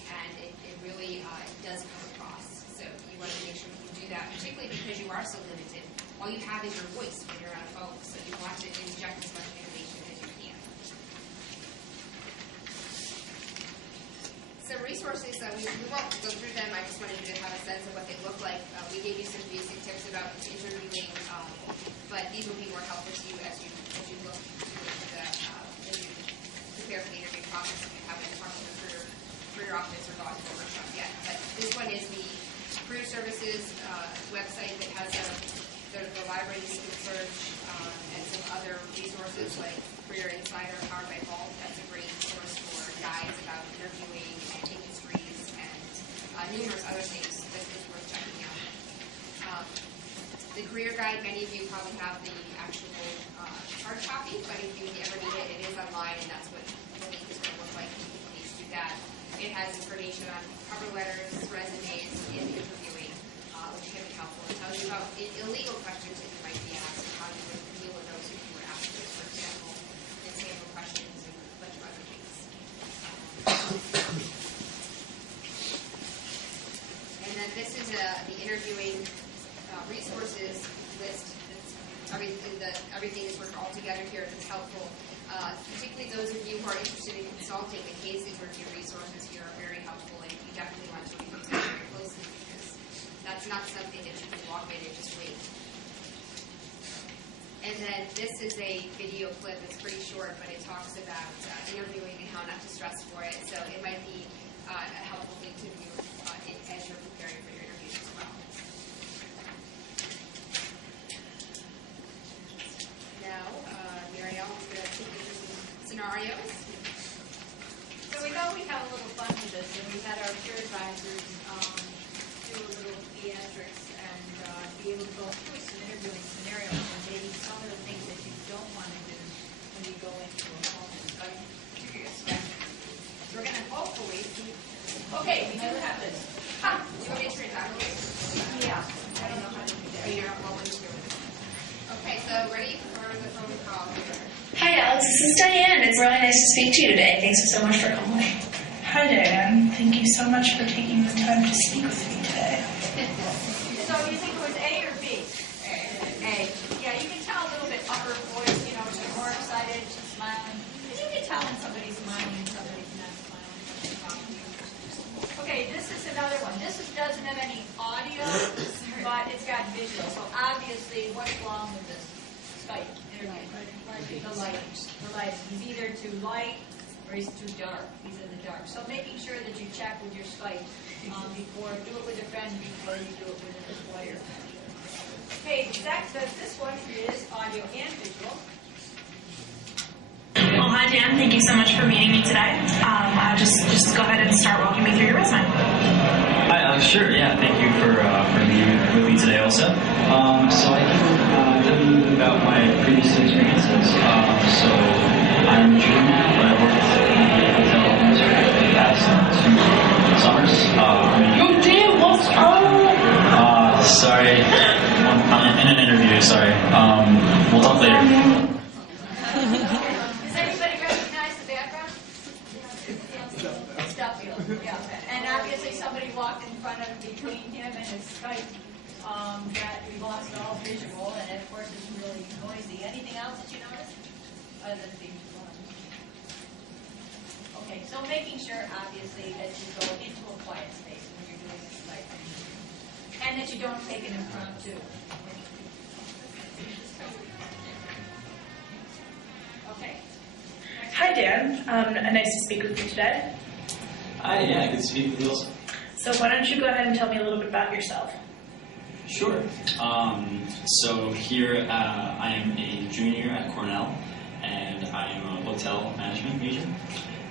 and it really does come across. So you want to make sure you do that, particularly because you are so limited. All you have is your voice when you're on a phone, so you want to inject as much animation as you can. Some resources, we won't go through them. I just wanted you to have a sense of what they look like. We gave you some basic tips about interviewing, but these will be more helpful to you as you look as you prepare for the interview process if you haven't talked to the career office or gone to the workshop yet. But this one is the Career Services website that has the library you can search and some other resources like Career Insider, Powered by Vault. That's a great source for guides about interviewing and industries and numerous other things that is worth checking out. The career guide, many of you probably have the actual hard copy, but if you ever need it, it is online, and that's what the link is going to look like. Please do that. It has information on cover letters, resumes, and interviewing, which can be helpful. It tells you about illegal questions that you might be asked and how you would deal with those if you were asked those, for example, example questions and a bunch of other things. And then this is the interviewing resources list. Everything is worked all together here. It's helpful. Particularly those of you who are interested in consulting, the case interview resources here are very helpful, and you definitely want to review them very closely because that's not something that you can walk in and just wait. And then this is a video clip. It's pretty short, but it talks about interviewing and how not to stress for it. So it might be a helpful thing to do as you're preparing for your interviews as well. would go through some interviewing scenarios and maybe some of the things that you don't want to do when you go into a phone and Skype interview. So we're going to hopefully see. Okay, we do have this. Do you want me to read that? Yeah, I don't know how to do that. Are you not rolling through? Okay, so ready for the phone call here. Hi, Alex. This is Diane. It's really nice to speak to you today. Thanks so much for calling. Hi, Diane. Thank you so much for taking the time to speak with me today. So you think it was A or B? A. Yeah, you can tell a little bit upper voice, you know, she's more excited, she's smiling. And you can tell when somebody's smiling and somebody's not smiling. Okay, this is another one. This doesn't have any audio, but it's got visual. So obviously, what's wrong with this Skype interview? The lighting. The lighting. He's either too light or he's too dark. He's in the dark. So making sure that you check with your Skype before, do it with a friend before you do it with an employer. Okay, this one is audio and visual. Well, hi, Dan. Thank you so much for meeting me today. I'll just go ahead and start walking me through your resume. Hi, Alex. Sure, yeah. Thank you for meeting with me today also. So I can tell you about my previous experiences. So I'm a junior now, but I worked in the hotel industry for the past 2 summers. Oh, damn, what's up? Sorry. I'm in an interview, sorry. We'll talk later. Does anybody recognize the background? Stuffield, yeah. And obviously somebody walked in front of between him and his Skype that we lost all visual, and of course it's really noisy. Anything else that you noticed? Other than being too loud. Okay, so making sure obviously that you go into a quiet space when you're doing this Skype. And that you don't take an impromptu. Okay. Hi, Dan. Nice to speak with you today. Hi, yeah, good to speak with you also. So why don't you go ahead and tell me a little bit about yourself? Sure. So here I am a junior at Cornell, and I am a hotel management major.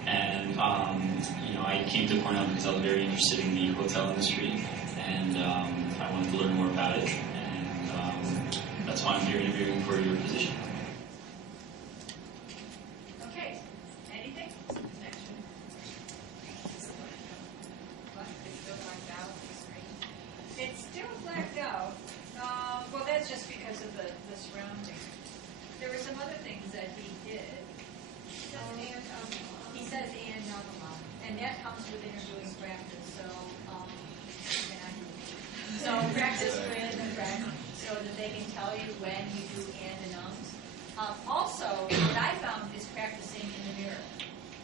And I came to Cornell because I was very interested in the hotel industry, and I wanted to learn more about it. And that's why I'm here interviewing for your position. Okay. Anything? Next one. What? It's still blacked out. It's still blacked out. Well, that's just because of the surroundings. There were some other things that he did. He says and alcohol, and that comes with interviewing practice. So practice with and practice so that they can tell you when you do and ums. Also, what I found is practicing in the mirror.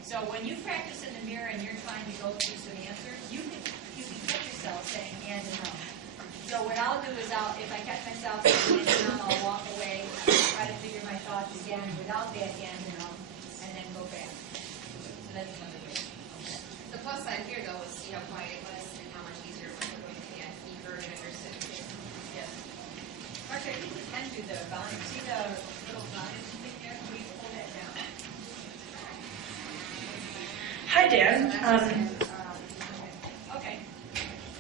So when you practice in the mirror and you're trying to go through some answers, you can catch yourself saying and um. So what I'll do is if I catch myself saying and I'll walk away, try to figure my thoughts again without that and and then go back. So that's another way. The plus side here, though, was see how quiet it was and how much easier it was going to get. You heard and understood. Yes. Actually, I think we can do the volume. See the little volume thing there? Can we pull that down? Hi, Dan. Okay.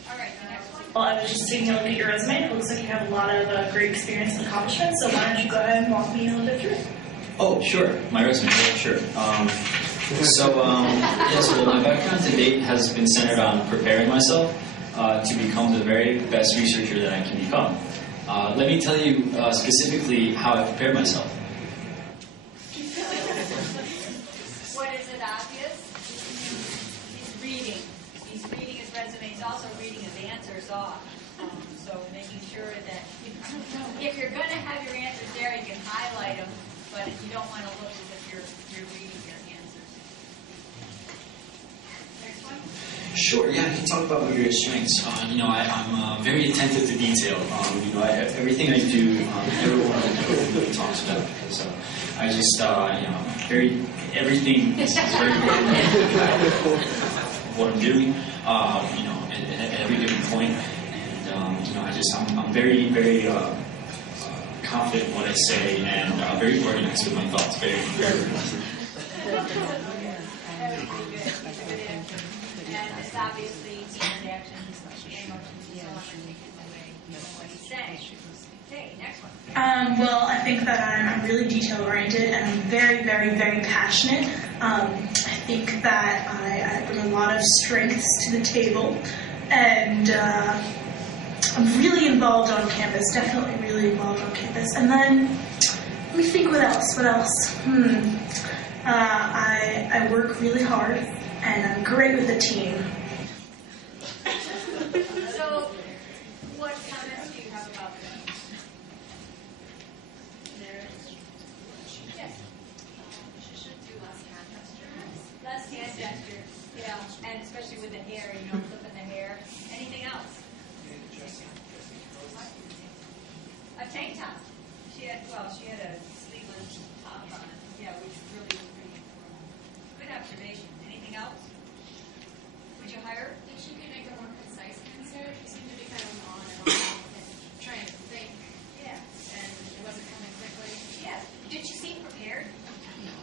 All right, the next one. Well, I was just taking a look at your resume. It looks like you have a lot of great experience and accomplishments, so why don't you go ahead and walk me a little bit through it? Oh, sure. My resume, sure. So my background to date has been centered on preparing myself to become the very best researcher that I can become. Let me tell you specifically how I prepared myself. What is it obvious? He's reading. He's reading his resume. He's also reading his answers off. So making sure that if you're going to have your answers there, you can highlight them, but you don't want to look as if you're reading your answers. Next one. Sure, yeah, I can talk about my greatest strengths. I'm very attentive to detail. Everything I do, everyone talks about because I just, everything is very important what I'm doing, at every given point. And, I'm very, very confident in what I say and very organized with my thoughts, very, very organized. And it's obviously human actions, emotions, and so on are taken away. what he's saying. Okay, next one. Well, I think that I'm really detail oriented and I'm very, very, very passionate. I think that I bring a lot of strengths to the table, and I'm really involved on campus. Definitely really involved on campus. And then let me think. What else? I work really hard, and I'm great with the team. So, what comments do you have about that? Yes. She should do less hand gestures. Less hand gestures, yeah, and especially with the hair, flipping the hair. Anything else? A tank top. She had a sleeveless top on, yeah, which really was pretty important. Good observation. Anything else? Would you hire her? I think she could make a more concise answer. She seemed to be kind of on and off and trying to think, Yeah. and it wasn't coming quickly. Yes. Did she seem prepared?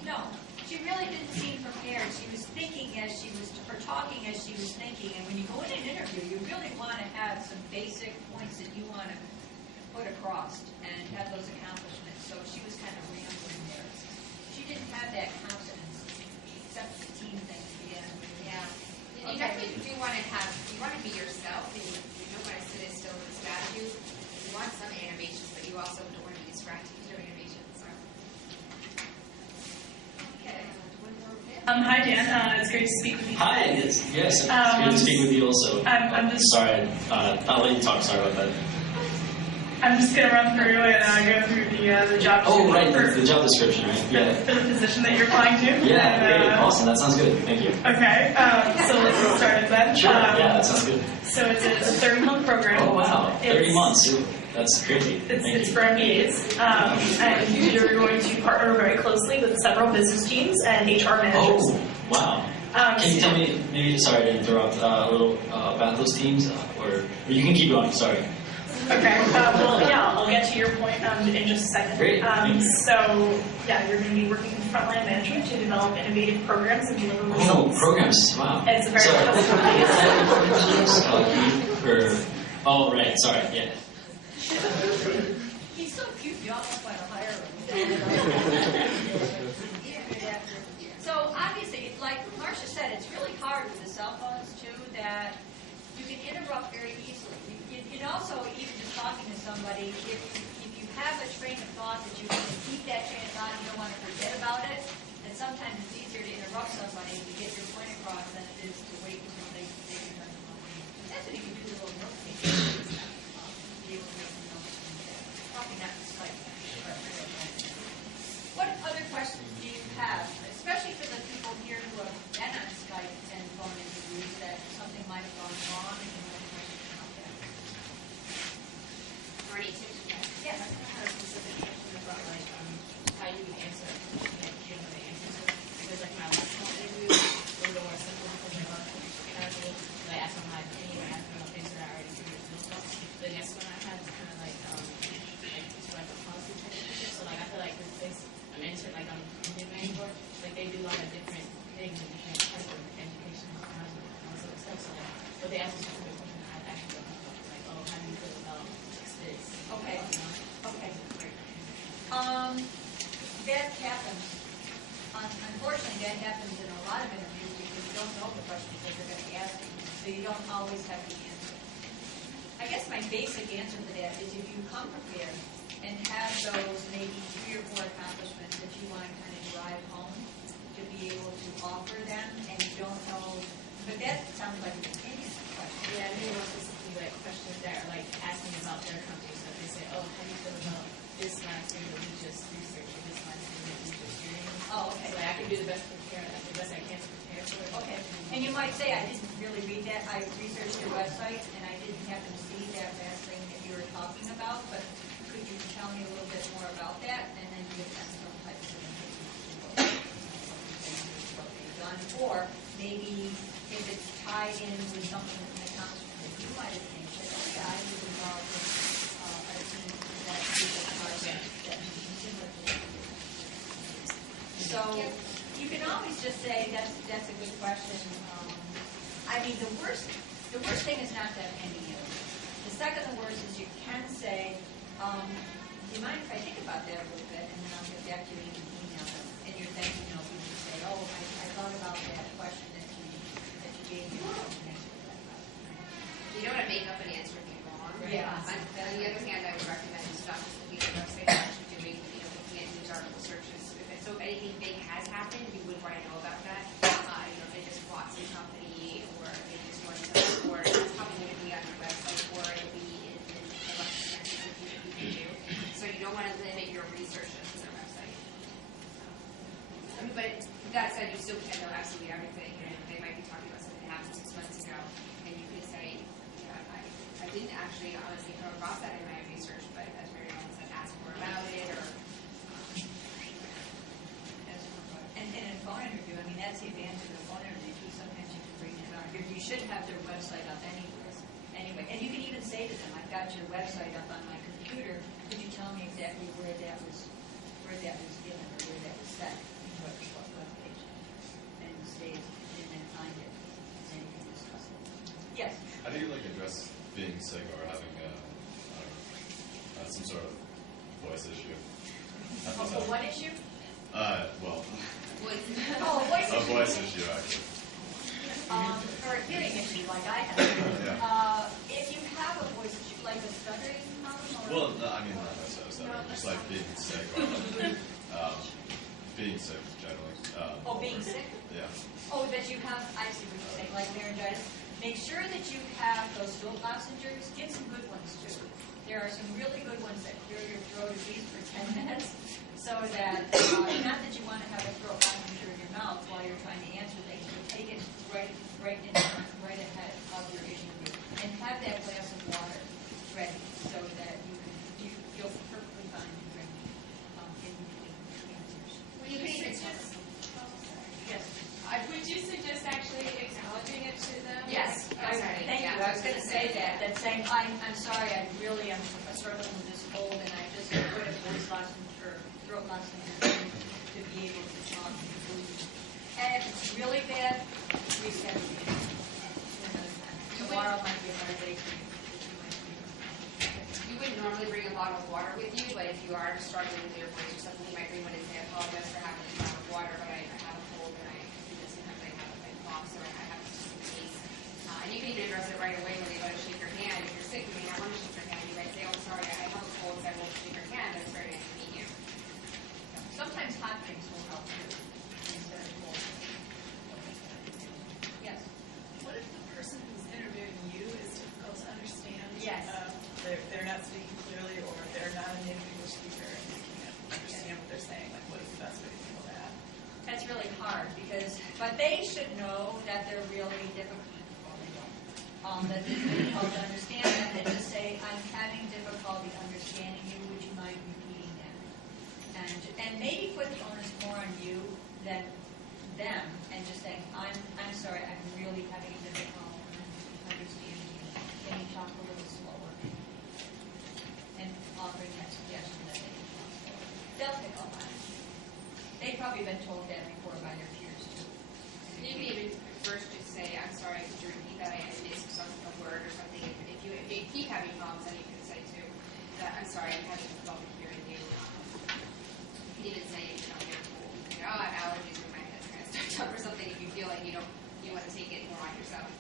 No. She really didn't seem prepared. She was thinking as she was, or talking as she was thinking. And when you go in an interview, you really want to have some basic points that you want to put across and have those accomplishments. So she was kind of rambling there. She didn't have that confidence, except the team thing at the end. Yeah. You Okay. definitely do want to have, you want to be yourself, and you don't want to sit as still as a statue. You want some animations, but you also don't want to be distracted with your animations. So. Okay. Hi Dan, it's great to speak with you. Hi, yes, it's good to speak with you also. I'm just Sorry, I'll let you talk. Sorry about that. I'm just gonna run through and go through the job Oh, right, description the job description, right? Yeah. for the position that you're applying to. Yeah, And, great, awesome. That sounds good. Thank you. Okay, so let's get started then. Sure. Yeah, that sounds good. So it's a 30-month program. Oh wow, 30 It's- months. Ooh, that's crazy. Thank It's you. for MBAs, and you're going to partner very closely with several business teams and HR managers. Oh, wow. Can you tell me, maybe, sorry to interrupt, a little about those teams, or you can keep going. Sorry. Okay. Well, yeah, I'll get to your point in just a second. Great. So, yeah, you're going to be working with frontline management to develop innovative programs and deliver Oh, results. programs. Wow. And it's a very Or, oh, right. Sorry. Yeah. He's so cute, you almost want to hire him. So obviously, like Marcia said, it's really hard with the cell phones too, that you can interrupt very easily. You can also, even just talking to somebody, if you have a train of thought that you can keep that train of thought, you don't want to forget about it, and sometimes it's easier to interrupt somebody to get your point across than it is to wait until they can turn the phone. That's what you can do with a little note taking. Be able to make some notes. Probably not in Skype. What other questions do you have, especially for the people here who have been on Skype and phone interviews, that something might have gone wrong and you have questions about that? Marty, too. Yes. I had a specific question about like how you can answer like you know the answer to it. Because like my last phone interview was a little more simple because like casual. Like I asked them my opinion, I asked them about things that I already figured out. The next one I had was kind of like it's like a policy type of picture. So like I feel like this place I'm entering like I'm in for, like they do a lot of different things and different types of education and all sort of stuff. So like but they asked me a specific question I actually don't know. Like, oh, how do you feel about this? Okay. You know? Okay. That happens. Unfortunately, that happens in a lot of interviews because you don't know the questions that they're going to be asking, so you don't always have the answer. I guess my basic answer to that is if you come prepared and have those maybe 3 or 4 accomplishments that you want to kind of drive home to be able to offer them, and you don't know, but that sounds like an opinion question. Yeah, maybe more specifically like questions that are like asking about their company. So they say, oh, how do you feel about this last thing that we just researched or this last thing that we just experienced? Oh, okay. So like I can do the best I can to prepare for it. Okay, and you might say, I didn't really read that, I researched your website, and I didn't happen to see that last thing that you were talking about, but could you tell me a little bit more about that, and then give them some type of what they've done, or maybe if it's tied in with something in the accomplishment that you might have made, say, oh yeah, I was involved with a team that did a project that similar to that. So you can always just say that's a good question. I mean, the worst thing is not to have any of it. The second the worst is you can say, do you mind if I think about that a little bit, and then I'll get back to you and you can email them. And your thank you note, you can say, oh, I thought about that question that you gave me. You don't want to make up an answer if you're wrong. Yeah. On the other hand, I would recommend you stop just looking at the website and actually doing, looking at news article searches. So if anything big has happened, you would want to know about that. If they just bought some company or they just won some sport, it's probably going to be on your website or it'll be in election sections if you can do. So you don't want to limit your research just to their website. But that said, you still can't know absolutely everything. They might be talking about something that happened 6 months ago, and you could say, I didn't actually honestly come across that in my research, but as Mary Ellen said, ask more about it or. And in a phone interview, I mean, that's the advantage of a phone interview, too. Sometimes you can bring it on. You should have their website up anyway. And you can even say to them, I've got your website up on my computer. Could you tell me exactly where that was given or where that was set? What webpage? And say, and then find it. And then you can discuss it. Yes? How do you address being sick or having some sort of voice issue? What issue? Well, Oh, voice a issue. voice issue actually. Or a hearing issue like I have. Yeah. If you have a voice issue, like a stuttering problem? Or Well, no, I mean not necessarily stuttering, just being sick or being sick generally. Being sick? Yeah. Oh, that you have, I see what you're saying, like laryngitis. Make sure that you have those throat lozenges. Get some good ones, too. There are some really good ones that clear your throat at least for 10 minutes, so that, not that you want to have a throat lozenge in your mouth while you're trying to answer things, but take it right in front, right ahead of your interview, and have that glass of water ready so that you feel perfectly fine to drink in between answers. Well, you can even just. Yes. Would you suggest actually acknowledging it to them? Yes. Thank you. I was going to say that saying, I'm sorry, I really am struggling with this cold, and I just put a voice lozenge or throat lozenge to be able to talk and breathe. And if it's really bad, reschedule it. Tomorrow might be a better day for you. You wouldn't normally bring a bottle of water with you, but if you are struggling with your voice or something, you might bring one and say, I apologize for having a bottle of water, but I have a cold and sometimes I have a cough, so I have this just in case. And you can even address it right away when they go to shake your hand. If you're sick, you may not want to shake your hand. You might say, oh, sorry, I have a cold, so I won't shake your hand, but it's very nice to meet you. Sometimes hot drinks will help too. Instead of cold. Yes. What if the person who's interviewing you is difficult to understand? Yes. They're not speaking clearly, or they're not a native English speaker, and you can't understand what they're saying. What is the best way to handle that? That's really hard but they should know that they're really difficult. Well, they don't. That it's difficult to understand them, and just say, I'm having difficulty understanding you. Would you mind repeating that? And maybe put the onus more on you than them, and just saying, I'm sorry, I'm really having a difficult understanding you. Can you talk a little slower? And offering that suggestion that they can talk slower. They'll pick up on it. They've probably been told that before by their peers too. You can even first just say, I'm sorry, could you repeat that? I missed a word or something. If you keep having problems, then you can say too, that I'm sorry, I'm having difficulty hearing you. You can even say, you're cold. I have allergies when my head's kind of stuck up or something if you feel like you want to take it more on yourself.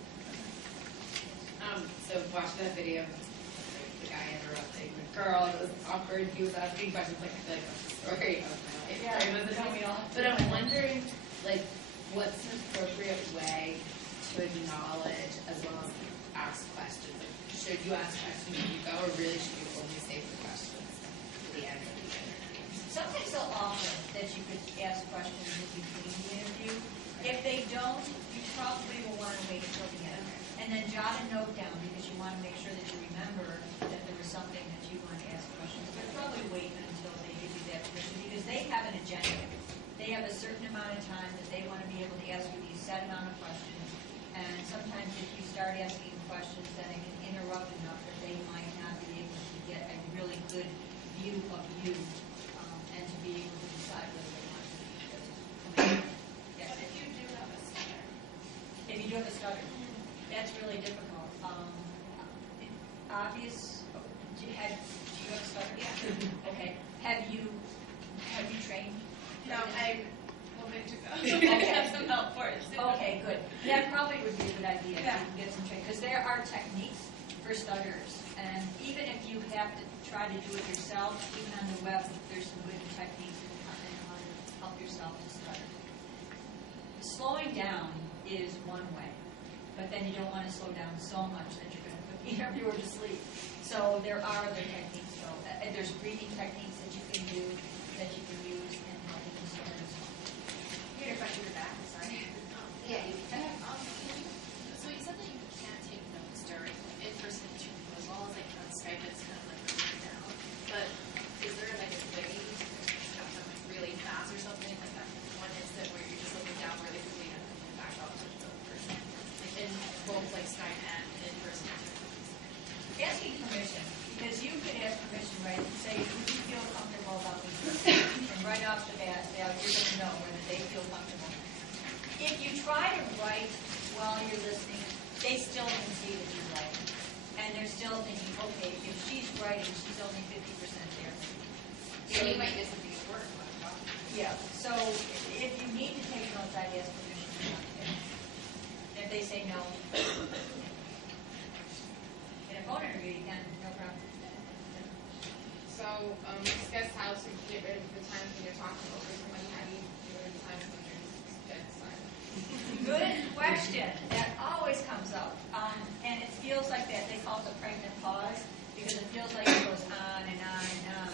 So watching that video, the guy interrupting the girl, it was awkward. He was asking questions like I feel like that's the story of my life. But I'm wondering, what's an appropriate way to acknowledge as well as ask questions? Should you ask questions when you go, or really should you only save the questions to the end of the interview? Sometimes they'll offer that you could ask questions in between the interview. If they don't, you probably will want to wait until the end. And then jot a note down because you want to make sure that you remember that there was something that you want to ask questions. But probably wait until they give you that permission because they have an agenda. They have a certain amount of time that they want to be able to ask you these set amount of questions. And sometimes if you start asking questions, then it can interrupt enough that they might not be able to get a really good view of you and to be able to decide whether they want to come in. Yes. What if you do have a stutter? If you do have a stutter, that's really difficult. Obviously, for stutterers. And even if you have to try to do it yourself, even on the web, there's some good techniques in how to help yourself to stutter. Slowing down is one way, but then you don't want to slow down so much that you're going to put the interviewer to sleep. So there are other techniques, though. There's breathing techniques that you can use and help you stutter as well. You had a question in the back, sorry. Yeah, you can. So you said that you can't take notes during in-person interview as well as like on Skype, it's kind of like written down. But is there like a way to have them like really fast or something like that? One instant where you're just looking down really quickly and then back up to the person, like in both like Skype and in-person interviews. Asking permission, because you could ask permission, right, and say, do you feel comfortable about this? And right off the bat, you're going to know whether they feel comfortable. If you try to write while you're listening, they still can see that you're writing. And they're still thinking, okay, if she's writing, she's only 50% there. So you might miss something at work. Yeah, so if you need to take notes, I'd ask permission to not take. If they say no, in a phone interview, you can, no problem. So, discuss how to get rid of the times when you're talking over somebody. How do you get rid of the times when you're just dead silent? Good question. That always comes up. And it feels like that. They call it the pregnant pause because it feels like it goes on and on and on.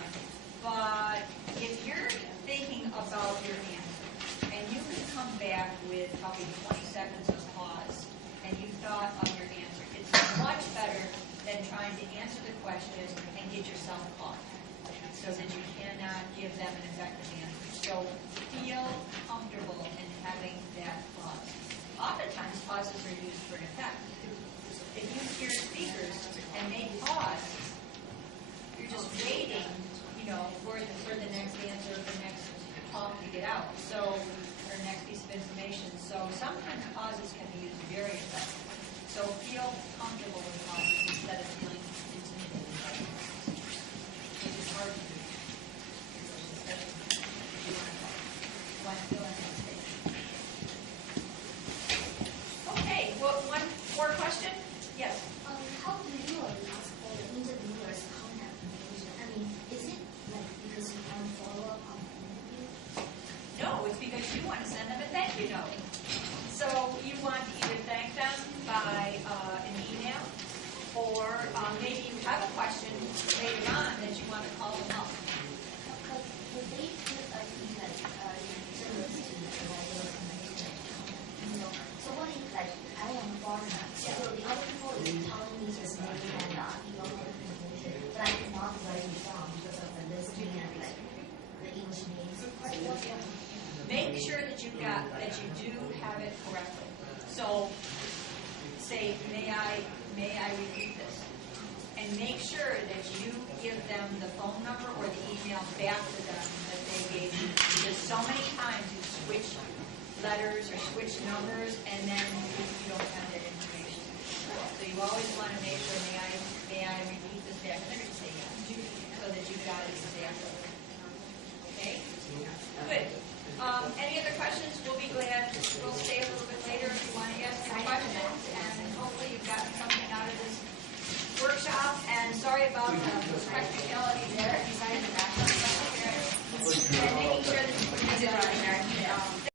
But if you're thinking about your answer and you can come back with probably 20 seconds of pause and you've thought of your answer, it's much better than trying to answer the question and get yourself caught so that you cannot give them an effective answer. So feel comfortable in having that pause. Oftentimes, pauses are used for an effect. If you hear speakers and they pause, you're just waiting, for the next answer, the next talk to get out. So, or next piece of information. So sometimes pauses can be used very effectively. So feel comfortable with pauses instead of feeling intimidated by pauses. Which is hard to do. Especially if you want to fill in that space. Okay, well, one more question? Yes. How do you ask for the interviewer's contact information? I mean, is it like because you want to follow up on the interview? No, it's because you want to send them a thank you note. So you want to either thank them by an email, or maybe you have a question later on that you want to call them up. Because would they put like service to provide those information? So what if like I am a foreigner, so the other people is telling me this name and information, but I cannot write it down because of the listing and like the English names. Make sure that you do have it correctly. So say, may I repeat this? And make sure that you give them the phone number or the email back to them that they gave you. Because so many times you switch letters or switch numbers and then you don't have that information. So you always want to make sure, may I repeat this back? And they're going to say yes, so that you got it exactly. Okay? Good. Any other questions? We'll be glad. We'll stay a little bit later if you want to ask some questions. And hopefully you've gotten something out of this workshop. And sorry about the practicality there.